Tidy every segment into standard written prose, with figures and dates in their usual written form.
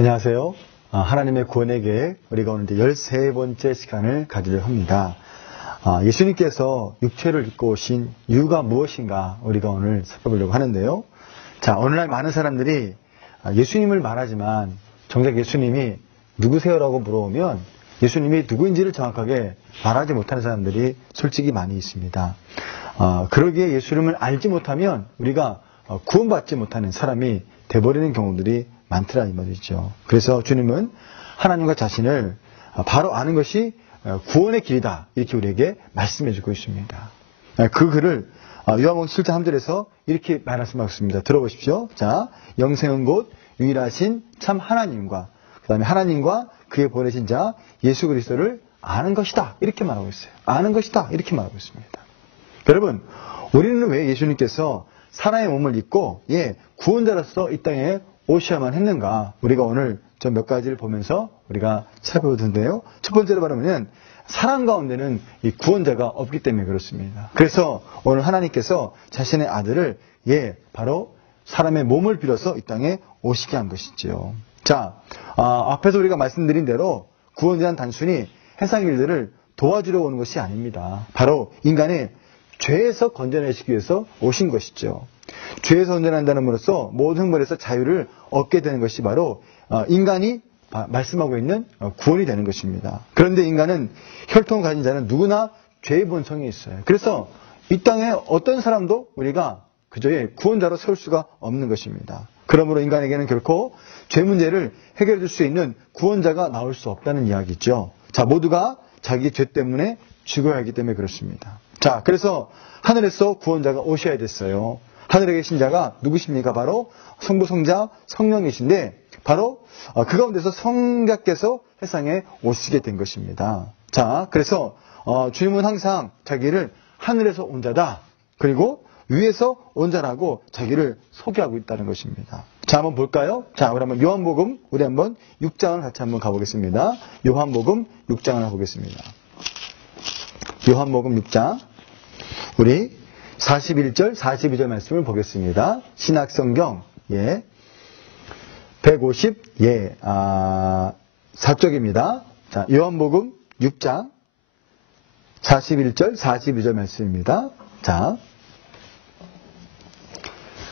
안녕하세요. 하나님의 구원의 계획, 우리가 오늘 이제 13번째 시간을 가지려 합니다. 예수님께서 육체를 입고 오신 이유가 무엇인가 우리가 오늘 살펴보려고 하는데요. 자, 오늘날 많은 사람들이 예수님을 말하지만 정작 예수님이 누구세요라고 물어보면 예수님이 누구인지를 정확하게 말하지 못하는 사람들이 솔직히 많이 있습니다. 그러기에 예수님을 알지 못하면 우리가 구원받지 못하는 사람이 돼버리는 경우들이 많더라 이 말이죠. 그래서 주님은 하나님과 자신을 바로 아는 것이 구원의 길이다 이렇게 우리에게 말씀해 주고 있습니다. 그 글을 요한복음 7장 3절에서 이렇게 말씀하고 있습니다. 들어보십시오. 자, 영생은 곧 유일하신 참 하나님과 그 다음에 하나님과 그의 보내신 자 예수 그리스도를 아는 것이다 이렇게 말하고 있어요. 아는 것이다 이렇게 말하고 있습니다. 여러분, 우리는 왜 예수님께서 사람의 몸을 입고 구원자로서 이 땅에 오셔야만 했는가? 우리가 오늘 좀 몇 가지를 보면서 우리가 살펴보던데요. 첫 번째로 말하면 사람 가운데는 이 구원자가 없기 때문에 그렇습니다. 그래서 오늘 하나님께서 자신의 아들을 바로 사람의 몸을 빌어서 이 땅에 오시게 한 것이죠. 자, 앞에서 우리가 말씀드린 대로 구원자는 단순히 해상 일들을 도와주려 오는 것이 아닙니다. 바로 인간의 죄에서 건져내시기 위해서 오신 것이죠. 죄에서 건져낸다는으로써 모든 형벌에서 자유를 얻게 되는 것이 바로 인간이 말씀하고 있는 구원이 되는 것입니다. 그런데 인간은 혈통을 가진 자는 누구나 죄의 본성이 있어요. 그래서 이 땅에 어떤 사람도 우리가 그저의 구원자로 세울 수가 없는 것입니다. 그러므로 인간에게는 결코 죄 문제를 해결해 줄 수 있는 구원자가 나올 수 없다는 이야기죠. 자, 모두가 자기 죄 때문에 죽어야 하기 때문에 그렇습니다. 자, 그래서 하늘에서 구원자가 오셔야 됐어요. 하늘에 계신 자가 누구십니까? 바로 성부, 성자, 성령이신데 바로 그 가운데서 성자께서 세상에 오시게 된 것입니다. 자, 그래서 주님은 항상 자기를 하늘에서 온 자다. 그리고 위에서 온 자라고 자기를 소개하고 있다는 것입니다. 자, 한번 볼까요? 자, 그러면 요한복음 우리 한번 6장을 같이 한번 가보겠습니다. 요한복음 6장을 보겠습니다. 요한복음 6장 우리 41절, 42절 말씀을 보겠습니다. 신약성경 150 4쪽입니다. 자, 요한복음 6장 41절, 42절 말씀입니다. 자,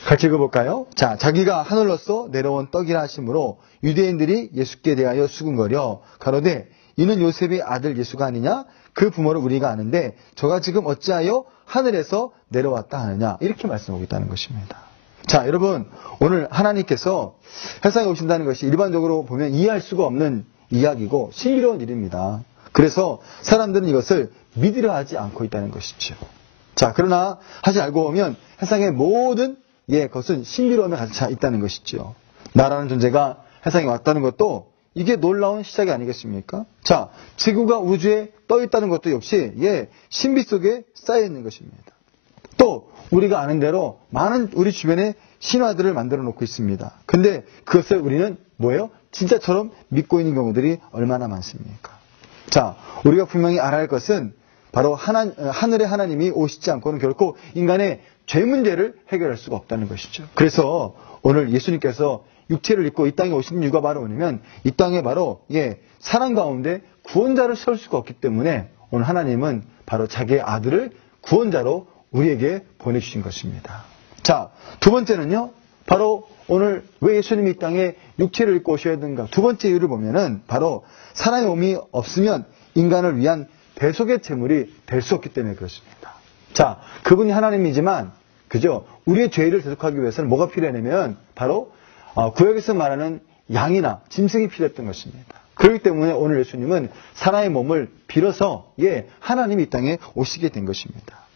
같이 읽어볼까요? 자, 자기가 하늘로서 내려온 떡이라 하심으로 유대인들이 예수께 대하여 수군거려 가로되 이는 요셉의 아들 예수가 아니냐? 그 부모를 우리가 아는데 저가 지금 어찌하여 하늘에서 내려왔다 하느냐? 이렇게 말씀하고 있다는 것입니다. 자, 여러분, 오늘 하나님께서 세상에 오신다는 것이 일반적으로 보면 이해할 수가 없는 이야기고 신비로운 일입니다. 그래서 사람들은 이것을 믿으려 하지 않고 있다는 것이죠. 자, 그러나 사실 알고 보면 세상의 모든 그것은 신비로움에 갇혀 있다는 것이죠. 나라는 존재가 세상에 왔다는 것도 이게 놀라운 시작이 아니겠습니까? 자, 지구가 우주에 떠 있다는 것도 역시 신비 속에 쌓여 있는 것입니다. 또 우리가 아는 대로 많은 우리 주변에 신화들을 만들어 놓고 있습니다. 근데 그것을 우리는 뭐예요? 진짜처럼 믿고 있는 경우들이 얼마나 많습니까? 자, 우리가 분명히 알아야 할 것은 바로 하늘의 하나님이 오시지 않고는 결코 인간의 죄 문제를 해결할 수가 없다는 것이죠. 그래서 오늘 예수님께서 육체를 입고 이 땅에 오신 이유가 바로 뭐냐면 이 땅에 바로 사람 가운데 구원자를 세울 수가 없기 때문에 오늘 하나님은 바로 자기의 아들을 구원자로 우리에게 보내주신 것입니다. 자, 두 번째는요. 바로 오늘 왜 예수님이 이 땅에 육체를 입고 오셔야 되는가? 두 번째 이유를 보면은 바로 사람의 몸이 없으면 인간을 위한 대속의 제물이 될 수 없기 때문에 그렇습니다. 자, 그분이 하나님이지만 그죠? 우리의 죄를 대속하기 위해서는 뭐가 필요하냐면 바로 구약에서 말하는 양이나 짐승이 필요했던 것입니다. 그렇기 때문에 오늘 예수님은 사람의 몸을 빌어서 하나님이 이 땅에 오시게 된 것입니다.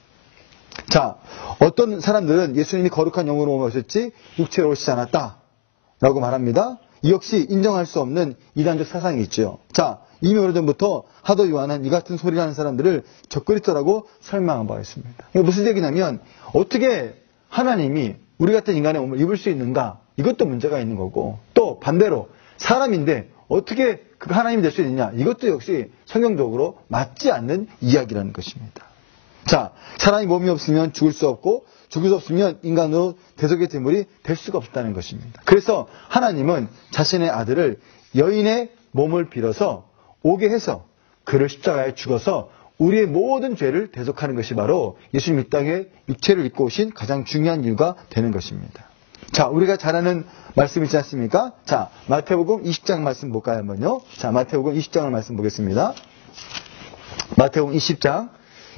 자, 어떤 사람들은 예수님이 거룩한 영으로 오셨지 육체로 오시지 않았다라고 말합니다. 이 역시 인정할 수 없는 이단적 사상이 있죠. 자, 이미 오래전부터 사도 요한은 이 같은 소리를 하는 사람들을 적그리스도라고 설명한 바가 있습니다. 이거 무슨 얘기냐면 어떻게 하나님이 우리 같은 인간의 몸을 입을 수 있는가? 이것도 문제가 있는 거고 또 반대로 사람인데 어떻게 그 하나님이 될 수 있느냐? 이것도 역시 성경적으로 맞지 않는 이야기라는 것입니다. 자, 사람이 몸이 없으면 죽을 수 없고 죽을 수 없으면 인간으로 대속의 제물이 될 수가 없다는 것입니다. 그래서 하나님은 자신의 아들을 여인의 몸을 빌어서 오게 해서 그를 십자가에 죽어서 우리의 모든 죄를 대속하는 것이 바로 예수님 이 땅에 육체를 입고 오신 가장 중요한 이유가 되는 것입니다. 자, 우리가 잘 아는 말씀 있지 않습니까? 자, 마태복음 20장 말씀 볼까요, 한번요? 자, 마태복음 20장을 말씀 보겠습니다. 마태복음 20장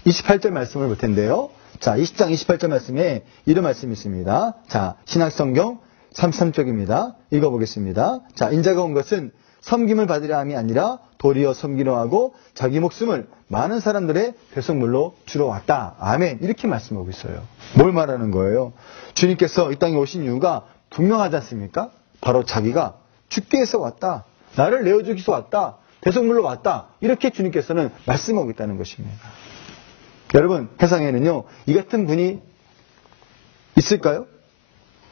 28절 말씀을 볼 텐데요. 자, 20장 28절 말씀에 이런 말씀이 있습니다. 자, 신약성경 33쪽입니다. 읽어보겠습니다. 자, 인자가 온 것은 섬김을 받으려 함이 아니라 도리어 섬기려 하고 자기 목숨을 많은 사람들의 대속물로 주러 왔다. 아멘. 이렇게 말씀하고 있어요. 뭘 말하는 거예요? 주님께서 이 땅에 오신 이유가 분명하지 않습니까? 바로 자기가 죽기 위해서 왔다. 나를 내어주기 위해서 왔다. 대속물로 왔다. 이렇게 주님께서는 말씀하고 있다는 것입니다. 여러분, 세상에는요, 이 같은 분이 있을까요?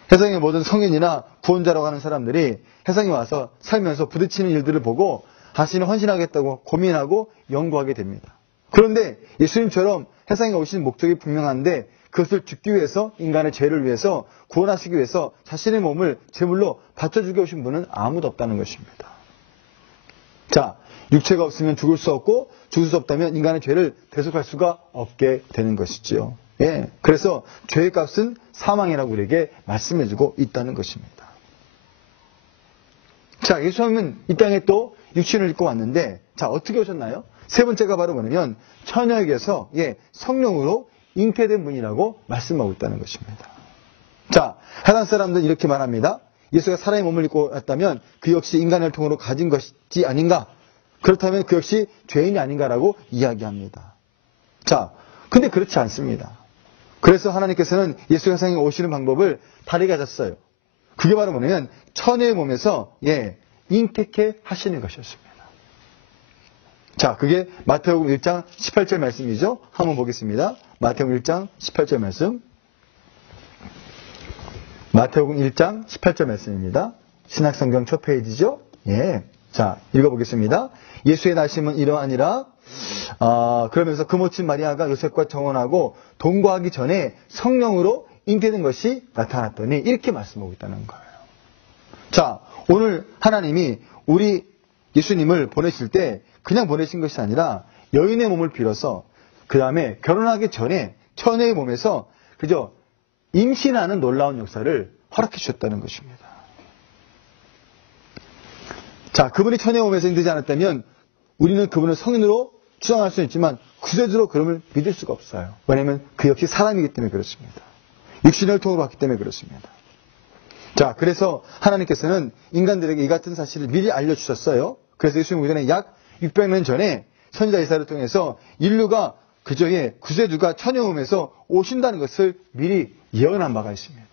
세상의 모든 성인이나 구원자라고 하는 사람들이 세상에 와서 살면서 부딪히는 일들을 보고 자신을 헌신하겠다고 고민하고 연구하게 됩니다. 그런데 예수님처럼 세상에 오신 목적이 분명한데 그것을 죽기 위해서 인간의 죄를 위해서 구원하시기 위해서 자신의 몸을 제물로 바쳐주게 오신 분은 아무도 없다는 것입니다. 자, 육체가 없으면 죽을 수 없고 죽을 수 없다면 인간의 죄를 대속할 수가 없게 되는 것이지요. 예, 그래서 죄의 값은 사망이라고 우리에게 말씀해주고 있다는 것입니다. 자, 예수님은 이 땅에 또 육신을 입고 왔는데, 자, 어떻게 오셨나요? 세 번째가 바로 뭐냐면 처녀에게서 성령으로 잉태된 분이라고 말씀하고 있다는 것입니다. 자, 해당 사람들은 이렇게 말합니다. 예수가 사람의 몸을 입고 왔다면 그 역시 인간의 혈통으로 가진 것이 아닌가? 그렇다면 그 역시 죄인이 아닌가라고 이야기합니다. 자, 근데 그렇지 않습니다. 그래서 하나님께서는 예수가 세상에 오시는 방법을 다르게 하셨어요. 그게 바로 뭐냐면 처녀의 몸에서 잉태케 하시는 것이었습니다. 자, 그게 마태복음 1장 18절 말씀이죠. 한번 보겠습니다. 마태복음 1장 18절 말씀. 마태복음 1장 18절 말씀입니다. 신약성경 첫 페이지죠. 예. 자, 읽어보겠습니다. 예수의 나심은 이러하니라. 그러면서 그 모친 마리아가 요셉과 정혼하고 동거하기 전에 성령으로 잉태된 것이 나타났더니 이렇게 말씀하고 있다는 거예요. 자, 오늘 하나님이 우리 예수님을 보내실 때 그냥 보내신 것이 아니라 여인의 몸을 빌어서 그 다음에 결혼하기 전에 처녀의 몸에서 그저 임신하는 놀라운 역사를 허락해 주셨다는 것입니다. 자, 그분이 처녀의 몸에서 잉태되지 않았다면 우리는 그분을 성인으로 추정할 수는 있지만 구세주로 그름을 믿을 수가 없어요. 왜냐하면 그 역시 사람이기 때문에 그렇습니다. 육신을 통으로 왔기 때문에 그렇습니다. 자, 그래서 하나님께서는 인간들에게 이 같은 사실을 미리 알려주셨어요. 그래서 예수님 오기 전에 약 600년 전에 선지자 이사야를 통해서 인류가 그저의 구세주가 처녀의 몸에서 오신다는 것을 미리 예언한 바가 있습니다.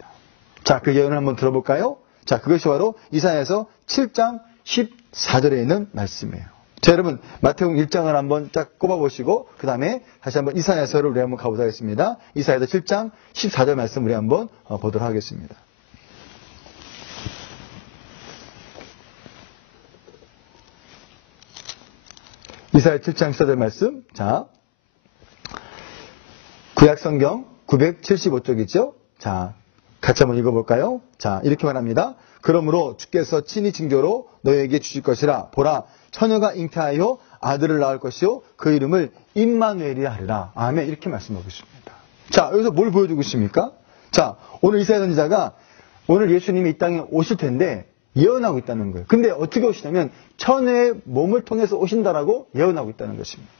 자, 그 예언을 한번 들어볼까요? 자, 그것이 바로 이사야서 7장 14절에 있는 말씀이에요. 자, 여러분, 마태복음 1장을 한번 딱 꼽아보시고 그 다음에 다시 한번 이사야서를 우리 한번 가보도록 하겠습니다. 이사야서 7장 14절 말씀 우리 한번 보도록 하겠습니다. 이사야 7장 14절 말씀. 자, 구약성경 975쪽이죠. 자, 같이 한번 읽어볼까요? 자, 이렇게 말합니다. 그러므로 주께서 친히 징조로 너에게 주실 것이라. 보라, 처녀가 잉태하여 아들을 낳을 것이요 그 이름을 임마누엘이라 하리라. 아멘. 이렇게 말씀하고 있습니다. 자, 여기서 뭘 보여주고 있습니까? 자, 오늘 이사야 선지자가 오늘 예수님이 이 땅에 오실 텐데 예언하고 있다는 거예요. 근데 어떻게 오시냐면 처녀의 몸을 통해서 오신다라고 예언하고 있다는 것입니다.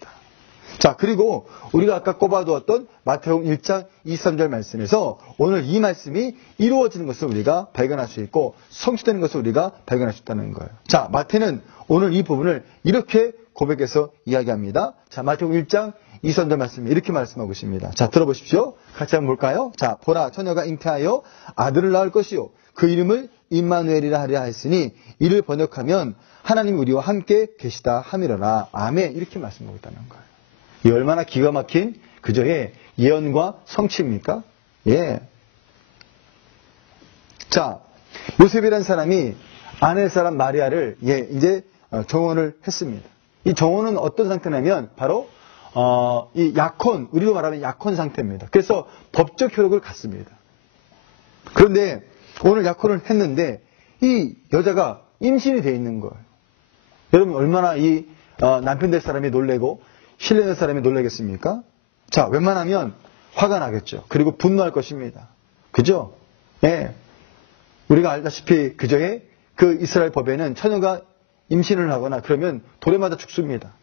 자, 그리고 우리가 아까 꼽아두었던 마태복음 1장 23절 말씀에서 오늘 이 말씀이 이루어지는 것을 우리가 발견할 수 있고 성취되는 것을 우리가 발견할 수 있다는 거예요. 자, 마태는 오늘 이 부분을 이렇게 고백해서 이야기합니다. 자, 마태복음 1장 23절 말씀이 이렇게 말씀하고 있습니다. 자, 들어보십시오. 같이 한번 볼까요? 자, 보라, 처녀가 잉태하여 아들을 낳을 것이요 그 이름을 임마누엘이라 하리라 했으니 이를 번역하면 하나님 우리와 함께 계시다 함이로라. 아멘. 이렇게 말씀하고 있다는 거예요. 이 얼마나 기가 막힌 그저의 예언과 성취입니까? 예. 자, 요셉이라는 사람이 아내 사람 마리아를 이제 정혼을 했습니다. 이 정혼은 어떤 상태냐면 바로 이 약혼, 우리로 말하면 약혼 상태입니다. 그래서 법적 효력을 갖습니다. 그런데 오늘 약혼을 했는데 이 여자가 임신이 돼 있는 거예요. 여러분 얼마나 이 남편 될 사람이 놀래고 신뢰 될 사람이 놀라겠습니까? 자, 웬만하면 화가 나겠죠. 그리고 분노할 것입니다. 그죠? 예. 우리가 알다시피 그저의 그 이스라엘 법에는 처녀가 임신을 하거나 그러면 돌에 맞아 죽습니다.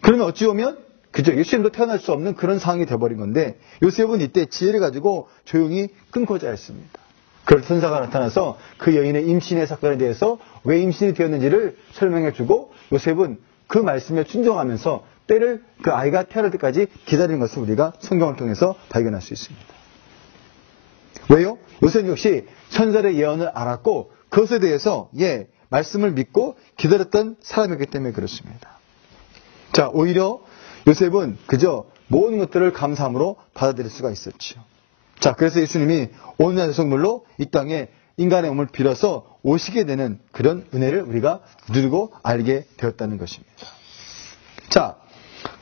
그러면 어찌 보면 그죠? 예수님도 태어날 수 없는 그런 상황이 되어버린 건데 요셉은 이때 지혜를 가지고 조용히 끊고자 했습니다. 그럴 선사가 나타나서 그 여인의 임신의 사건에 대해서 왜 임신이 되었는지를 설명해주고 요셉은 그 말씀에 순종하면서 때를 그 아이가 태어날 때까지 기다리는 것을 우리가 성경을 통해서 발견할 수 있습니다. 왜요? 요셉 역시 천사의 예언을 알았고 그것에 대해서 말씀을 믿고 기다렸던 사람이기 때문에 그렇습니다. 자, 오히려 요셉은 그저 모든 것들을 감사함으로 받아들일 수가 있었죠. 자, 그래서 예수님이 온전한 성물로 이 땅에 인간의 몸을 빌어서 오시게 되는 그런 은혜를 우리가 누리고 알게 되었다는 것입니다. 자,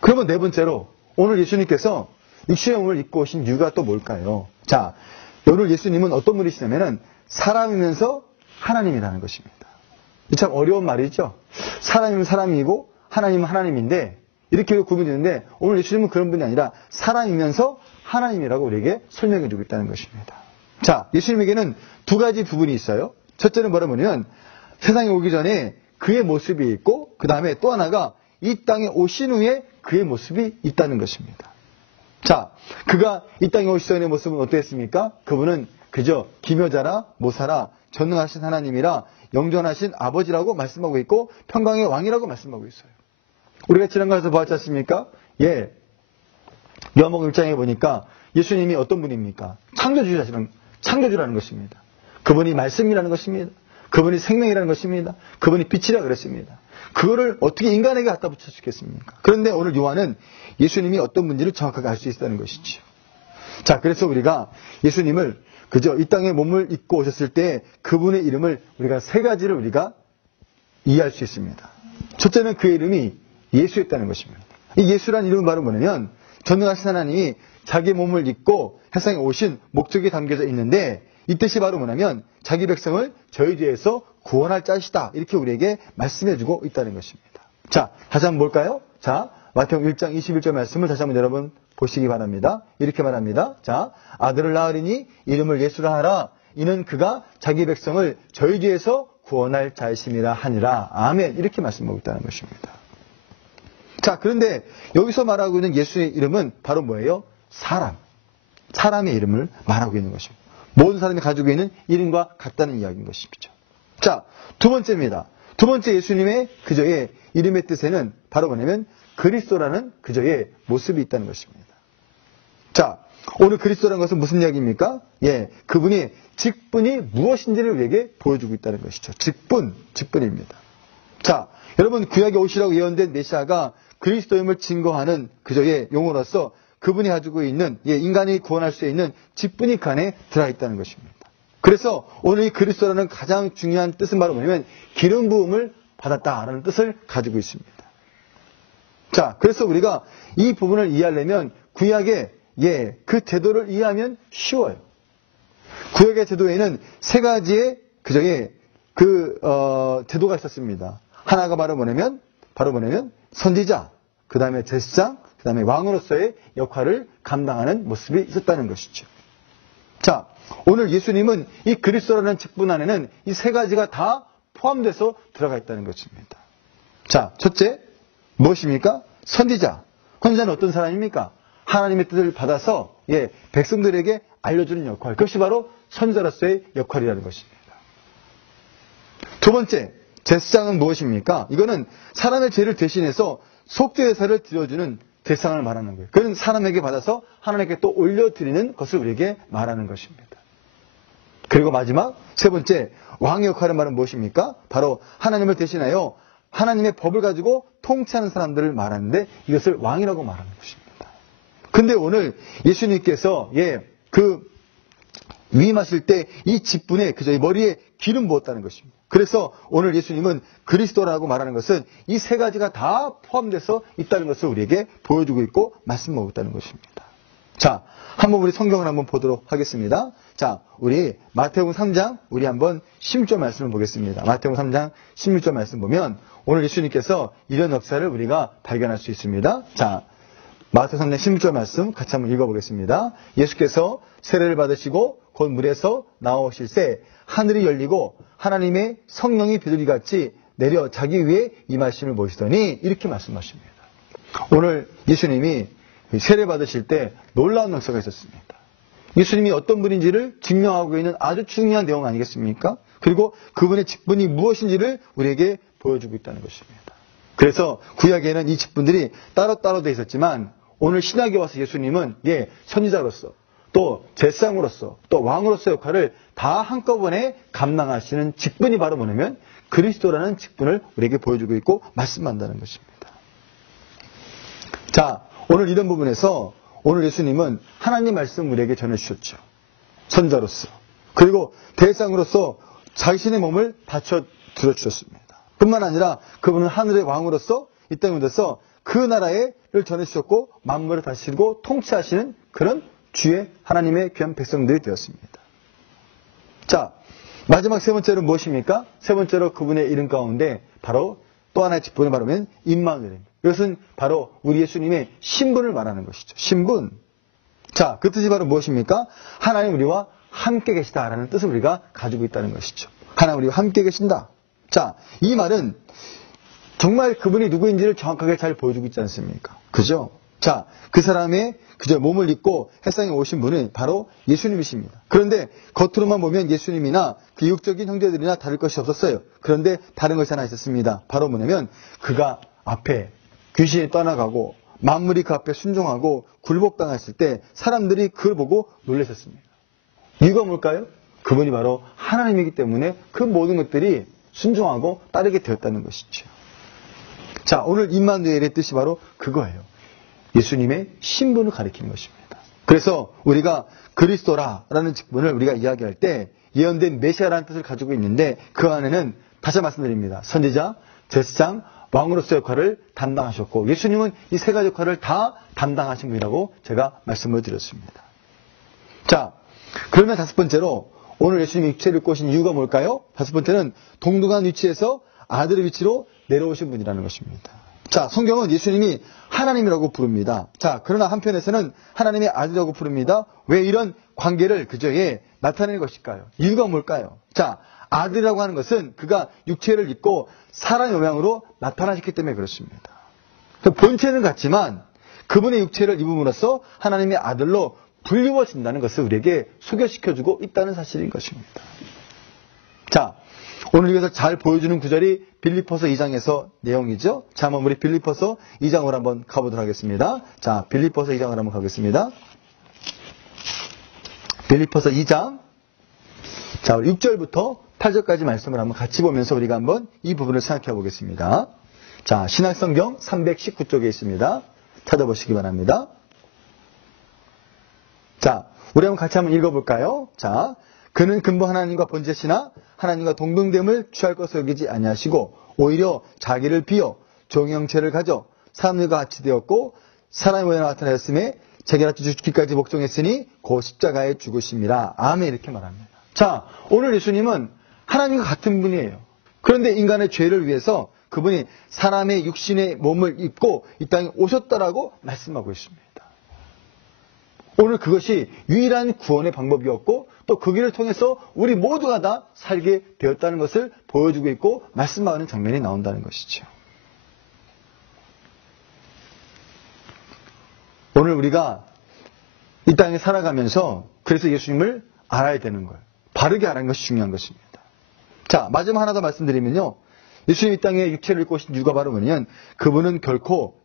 그러면 네 번째로 오늘 예수님께서 육신의 몸을 입고 오신 이유가 또 뭘까요? 자, 오늘 예수님은 어떤 분이시냐면은 사람이면서 하나님이라는 것입니다. 참 어려운 말이죠. 사람이면 사람이고 하나님은 하나님인데 이렇게 구분되는데 오늘 예수님은 그런 분이 아니라 사람이면서 하나님이라고 우리에게 설명해 주고 있다는 것입니다. 자, 예수님에게는 두 가지 부분이 있어요. 첫째는 뭐냐면 세상에 오기 전에 그의 모습이 있고 그 다음에 또 하나가 이 땅에 오신 후에 그의 모습이 있다는 것입니다. 자, 그가 이 땅에 오시기 전의 모습은 어땠습니까? 그분은 그저 기묘자라 모사라 전능하신 하나님이라 영존하신 아버지라고 말씀하고 있고 평강의 왕이라고 말씀하고 있어요. 우리가 지난번에서 보았지 않습니까? 요한복음 1장에 보니까 예수님이 어떤 분입니까? 창조주라는 것입니다. 그분이 말씀이라는 것입니다. 그분이 생명이라는 것입니다. 그분이 빛이라 그랬습니다. 그거를 어떻게 인간에게 갖다 붙일 수 있겠습니까? 그런데 오늘 요한은 예수님이 어떤 분인지를 정확하게 알 수 있다는 것이죠. 자, 그래서 우리가 예수님을 그저 이 땅에 몸을 입고 오셨을 때 그분의 이름을 우리가 세 가지를 우리가 이해할 수 있습니다. 첫째는 그의 이름이 예수였다는 것입니다. 이 예수라는 이름은 바로 뭐냐면 전능하신 하나님이 자기 몸을 입고 세상에 오신 목적이 담겨져 있는데 이 뜻이 바로 뭐냐면 자기 백성을 저희 죄에서 구원할 자시다. 이렇게 우리에게 말씀해주고 있다는 것입니다. 자, 다시 한번 볼까요? 자, 마태복음 1장 21절 말씀을 다시 한번 여러분 보시기 바랍니다. 이렇게 말합니다. 자, 아들을 낳으리니 이름을 예수라 하라. 이는 그가 자기 백성을 저희 죄에서 구원할 자이심이라 하니라. 아멘. 이렇게 말씀하고 있다는 것입니다. 자, 그런데 여기서 말하고 있는 예수의 이름은 바로 뭐예요? 사람의 이름을 말하고 있는 것입니다. 모든 사람이 가지고 있는 이름과 같다는 이야기인 것이죠. 자, 두 번째입니다. 두 번째 예수님의 그저의 이름의 뜻에는 바로 뭐냐면 그리스도라는 그저의 모습이 있다는 것입니다. 자, 오늘 그리스도라는 것은 무슨 이야기입니까? 그분이 직분이 무엇인지를 우리에게 보여주고 있다는 것이죠. 직분입니다. 자, 여러분 구약에 오시라고 예언된 메시아가 그리스도임을 증거하는 그저의 용어로서 그분이 가지고 있는 인간이 구원할 수 있는 직분이 그 안에 들어있다는 것입니다. 그래서 오늘 이 그리스도라는 가장 중요한 뜻은 바로 뭐냐면 기름 부음을 받았다라는 뜻을 가지고 있습니다. 자, 그래서 우리가 이 부분을 이해하려면 구약의 그 제도를 이해하면 쉬워요. 구약의 제도에는 세 가지의 그저의 제도가 있었습니다. 하나가 바로 뭐냐면 선지자, 그 다음에 제사장, 그 다음에 왕으로서의 역할을 감당하는 모습이 있었다는 것이죠. 자, 오늘 예수님은 이 그리스도라는 직분 안에는 이 세 가지가 다 포함돼서 들어가 있다는 것입니다. 자, 첫째, 무엇입니까? 선지자. 선지자는 어떤 사람입니까? 하나님의 뜻을 받아서 백성들에게 알려주는 역할. 그것이 바로 선지자로서의 역할이라는 것입니다. 두 번째, 제사장은 무엇입니까? 이거는 사람의 죄를 대신해서 속죄제사를 드려주는 대상을 말하는 거예요. 그건 사람에게 받아서 하나님께 또 올려드리는 것을 우리에게 말하는 것입니다. 그리고 마지막 세 번째, 왕의 역할은 말은 무엇입니까? 바로 하나님을 대신하여 하나님의 법을 가지고 통치하는 사람들을 말하는데 이것을 왕이라고 말하는 것입니다. 근데 오늘 예수님께서 위임하실 때 이 직분에 그저 머리에 기름 부었다는 것입니다. 그래서 오늘 예수님은 그리스도라고 말하는 것은 이 세 가지가 다 포함돼서 있다는 것을 우리에게 보여주고 있고 말씀하고 있다는 것입니다. 자, 한번 우리 성경을 한번 보도록 하겠습니다. 자, 우리 마태복음 3장 우리 한번 16절 말씀을 보겠습니다. 마태복음 3장 16절 말씀 보면 오늘 예수님께서 이런 역사를 우리가 발견할 수 있습니다. 자, 마태복음 3장 16절 말씀 같이 한번 읽어보겠습니다. 예수께서 세례를 받으시고 곧 물에서 나오실새 하늘이 열리고 하나님의 성령이 비둘기같이 내려 자기 위에 임하심을 보시더니 이렇게 말씀하십니다. 오늘 예수님이 세례 받으실 때 놀라운 역사가 있었습니다. 예수님이 어떤 분인지를 증명하고 있는 아주 중요한 내용 아니겠습니까? 그리고 그분의 직분이 무엇인지를 우리에게 보여주고 있다는 것입니다. 그래서 구약에는 이 직분들이 따로따로 되어 있었지만 오늘 신약에 와서 예수님은 선지자로서 또 제사장으로서 또 왕으로서의 역할을 다 한꺼번에 감당하시는 직분이 바로 뭐냐면 그리스도라는 직분을 우리에게 보여주고 있고 말씀한다는 것입니다. 자, 오늘 이런 부분에서 오늘 예수님은 하나님 말씀 우리에게 전해주셨죠. 선자로서. 그리고 대상으로서 자신의 몸을 바쳐 들어주셨습니다. 뿐만 아니라 그분은 하늘의 왕으로서 이 땅에 오셔서 그 나라를 전해주셨고 만물을 다스리고 통치하시는 그런 주의 하나님의 귀한 백성들이 되었습니다. 자, 마지막 세 번째로 무엇입니까? 세 번째로 그분의 이름 가운데 바로 또 하나의 직분을 말하면 임마누엘입니다. 이것은 바로 우리 예수님의 신분을 말하는 것이죠. 신분. 자, 그 뜻이 바로 무엇입니까? 하나님 우리와 함께 계시다라는 뜻을 우리가 가지고 있다는 것이죠. 하나님 우리와 함께 계신다. 자, 이 말은 정말 그분이 누구인지를 정확하게 잘 보여주고 있지 않습니까? 그죠? 자, 그 사람의 그저 몸을 입고 햇상에 오신 분은 바로 예수님이십니다. 그런데 겉으로만 보면 예수님이나 그 육적인 형제들이나 다를 것이 없었어요. 그런데 다른 것이 하나 있었습니다. 바로 뭐냐면 그가 앞에 귀신이 떠나가고 만물이 그 앞에 순종하고 굴복당했을 때 사람들이 그걸 보고 놀라셨습니다. 이유가 뭘까요? 그분이 바로 하나님이기 때문에 그 모든 것들이 순종하고 따르게 되었다는 것이죠. 자, 오늘 임마누엘의 뜻이 바로 그거예요. 예수님의 신분을 가리키는 것입니다. 그래서 우리가 그리스도라라는 직분을 우리가 이야기할 때 예언된 메시아라는 뜻을 가지고 있는데 그 안에는 다시 말씀드립니다. 선지자, 제사장, 왕으로서의 역할을 담당하셨고 예수님은 이 세 가지 역할을 다 담당하신 분이라고 제가 말씀을 드렸습니다. 자, 그러면 다섯 번째로 오늘 예수님이 육체를 입고 오신 이유가 뭘까요? 다섯 번째는 동등한 위치에서 아들의 위치로 내려오신 분이라는 것입니다. 자, 성경은 예수님이 하나님이라고 부릅니다. 자, 그러나 한편에서는 하나님의 아들이라고 부릅니다. 왜 이런 관계를 그저에 나타내는 것일까요? 이유가 뭘까요? 자, 아들이라고 하는 것은 그가 육체를 입고 사람의 모양으로 나타나셨기 때문에 그렇습니다. 본체는 같지만 그분의 육체를 입음으로써 하나님의 아들로 불리워진다는 것을 우리에게 소개시켜주고 있다는 사실인 것입니다. 자, 오늘 여기서 잘 보여주는 구절이 빌립보서 2장에서 내용이죠. 자, 한번 우리 빌립보서 2장으로 한번 가보도록 하겠습니다. 자, 빌립보서 2장으로 한번 가겠습니다. 빌립보서 2장. 자, 6절부터 8절까지 말씀을 한번 같이 보면서 우리가 한번 이 부분을 생각해 보겠습니다. 자, 신약성경 319쪽에 있습니다. 찾아보시기 바랍니다. 자, 우리 같이 한번 읽어볼까요? 자, 그는 근본 하나님과 번제시나 하나님과 동등됨을 취할 것을 여기지 아니하시고 오히려 자기를 비어 종의 형체를 가져 사람들과 같이 되었고 사람의 모양으로 나타나였음에 자기가 죽기까지 복종했으니 곧 십자가에 죽으심이라. 아멘. 이렇게 말합니다. 자, 오늘 예수님은 하나님과 같은 분이에요. 그런데 인간의 죄를 위해서 그분이 사람의 육신의 몸을 입고 이 땅에 오셨다라고 말씀하고 있습니다. 오늘 그것이 유일한 구원의 방법이었고 또 그 길을 통해서 우리 모두가 다 살게 되었다는 것을 보여주고 있고 말씀하는 장면이 나온다는 것이죠. 오늘 우리가 이 땅에 살아가면서 그래서 예수님을 알아야 되는 거예요. 바르게 알아는 것이 중요한 것입니다. 자, 마지막 하나 더 말씀드리면요. 예수님이 이 땅에 육체를 입고 오신 이유가 바로 뭐냐면 그분은 결코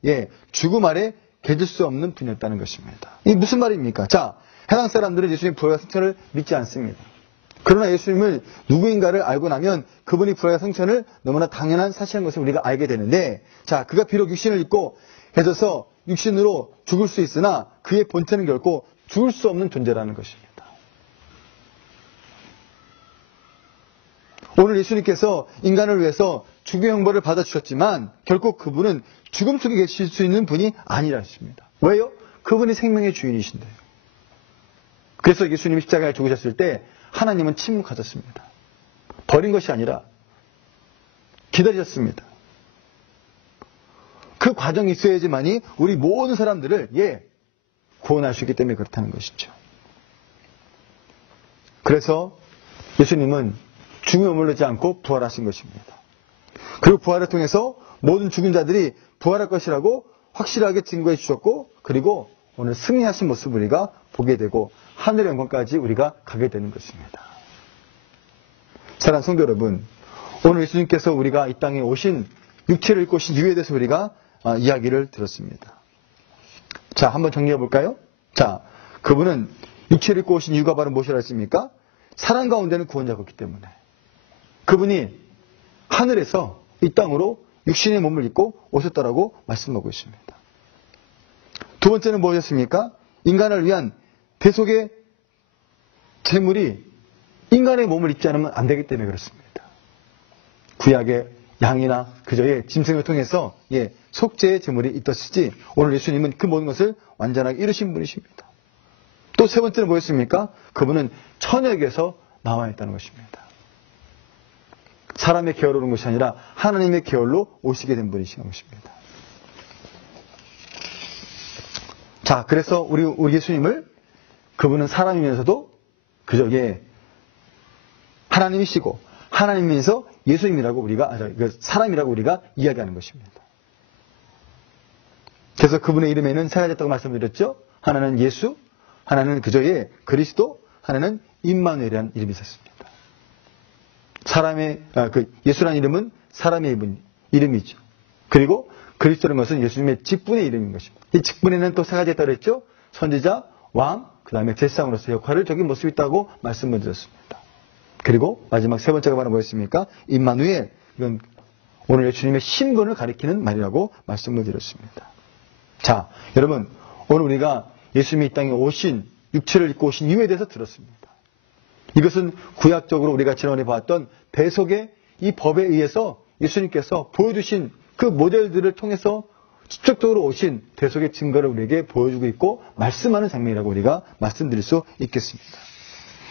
죽음 아래 깨질 수 없는 분이었다는 것입니다. 이게 무슨 말입니까? 자, 해당 사람들은 예수님 부활과 승천을 믿지 않습니다. 그러나 예수님을 누구인가를 알고 나면 그분이 부활과 승천을 너무나 당연한 사실인 것을 우리가 알게 되는데, 자, 그가 비록 육신을 입고 해져서 육신으로 죽을 수 있으나 그의 본체는 결코 죽을 수 없는 존재라는 것입니다. 오늘 예수님께서 인간을 위해서 죽음의 형벌을 받아주셨지만 결국 그분은 죽음 속에 계실 수 있는 분이 아니라 했습니다. 왜요? 그분이 생명의 주인이신데요. 그래서 예수님이 십자가에 죽으셨을 때 하나님은 침묵하셨습니다. 버린 것이 아니라 기다리셨습니다. 그 과정이 있어야지만이 우리 모든 사람들을 구원할 수 있기 때문에 그렇다는 것이죠. 그래서 예수님은 죽음에 머물르지 않고 부활하신 것입니다. 그리고 부활을 통해서 모든 죽은 자들이 부활할 것이라고 확실하게 증거해 주셨고, 그리고 오늘 승리하신 모습을 우리가 보게 되고 하늘의 영광까지 우리가 가게 되는 것입니다. 사랑하는 성도 여러분, 오늘 예수님께서 우리가 이 땅에 오신 육체를 입고 오신 이유에 대해서 우리가 이야기를 들었습니다. 자, 한번 정리해 볼까요? 자, 그분은 육체를 입고 오신 이유가 바로 무엇이라 했습니까? 사람 가운데는 구원자가 없기 때문에. 그분이 하늘에서 이 땅으로 육신의 몸을 입고 오셨다라고 말씀하고 있습니다. 두 번째는 무엇이었습니까? 인간을 위한 대속의 제물이 인간의 몸을 입지 않으면 안 되기 때문에 그렇습니다. 구약의 양이나 그저의 짐승을 통해서 속죄의 제물이 있었지, 오늘 예수님은 그 모든 것을 완전하게 이루신 분이십니다. 또 세 번째는 뭐였습니까? 그분은 천역에서 나와 있다는 것입니다. 사람의 계열로 오는 것이 아니라 하나님의 계열로 오시게 된 분이신 것입니다. 자, 그래서 우리 예수님을, 그분은 사람이면서도 그저의 하나님이시고 하나님이면서 예수님이라고 사람이라고 우리가 이야기하는 것입니다. 그래서 그분의 이름에는 세 가지 있다고 말씀드렸죠. 하나는 예수, 하나는 그저의 그리스도, 하나는 임마누엘이라는 이름이 있었습니다. 예수라는 이름은 사람의 이름이죠. 그리고 그리스도라는 것은 예수님의 직분의 이름인 것입니다. 이 직분에는 또 세 가지 있다고 했죠. 선지자, 왕, 그 다음에 제사장으로서 역할을 적인 모습이 있다고 말씀을 드렸습니다. 그리고 마지막 세 번째가 바로 뭐였습니까? 임마누엘. 이건 오늘 예수님의 신분을 가리키는 말이라고 말씀을 드렸습니다. 자, 여러분, 오늘 우리가 예수님이 이 땅에 오신, 육체를 입고 오신 이유에 대해서 들었습니다. 이것은 구약적으로 우리가 지난번에 봤던 대속의 이 법에 의해서 예수님께서 보여주신 그 모델들을 통해서 직접적으로 오신 대속의 증거를 우리에게 보여주고 있고 말씀하는 장면이라고 우리가 말씀드릴 수 있겠습니다.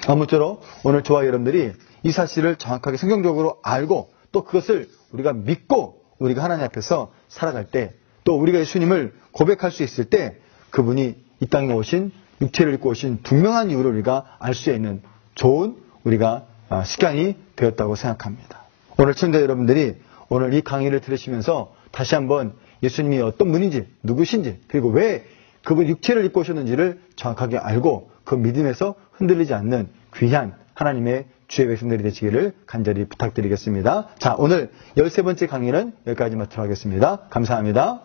아무쪼록 오늘 저와 여러분들이 이 사실을 정확하게 성경적으로 알고 또 그것을 우리가 믿고 우리가 하나님 앞에서 살아갈 때, 또 우리가 예수님을 고백할 수 있을 때 그분이 이 땅에 오신, 육체를 입고 오신 분명한 이유를 우리가 알 수 있는 좋은 우리가 시간이 되었다고 생각합니다. 오늘 시청자 여러분들이 오늘 이 강의를 들으시면서 다시 한번 예수님이 어떤 분인지, 누구신지, 그리고 왜 그분 육체를 입고 오셨는지를 정확하게 알고 그 믿음에서 흔들리지 않는 귀한 하나님의 주의 백성들이 되시기를 간절히 부탁드리겠습니다. 자, 오늘 13번째 강의는 여기까지 마치도록 하겠습니다. 감사합니다.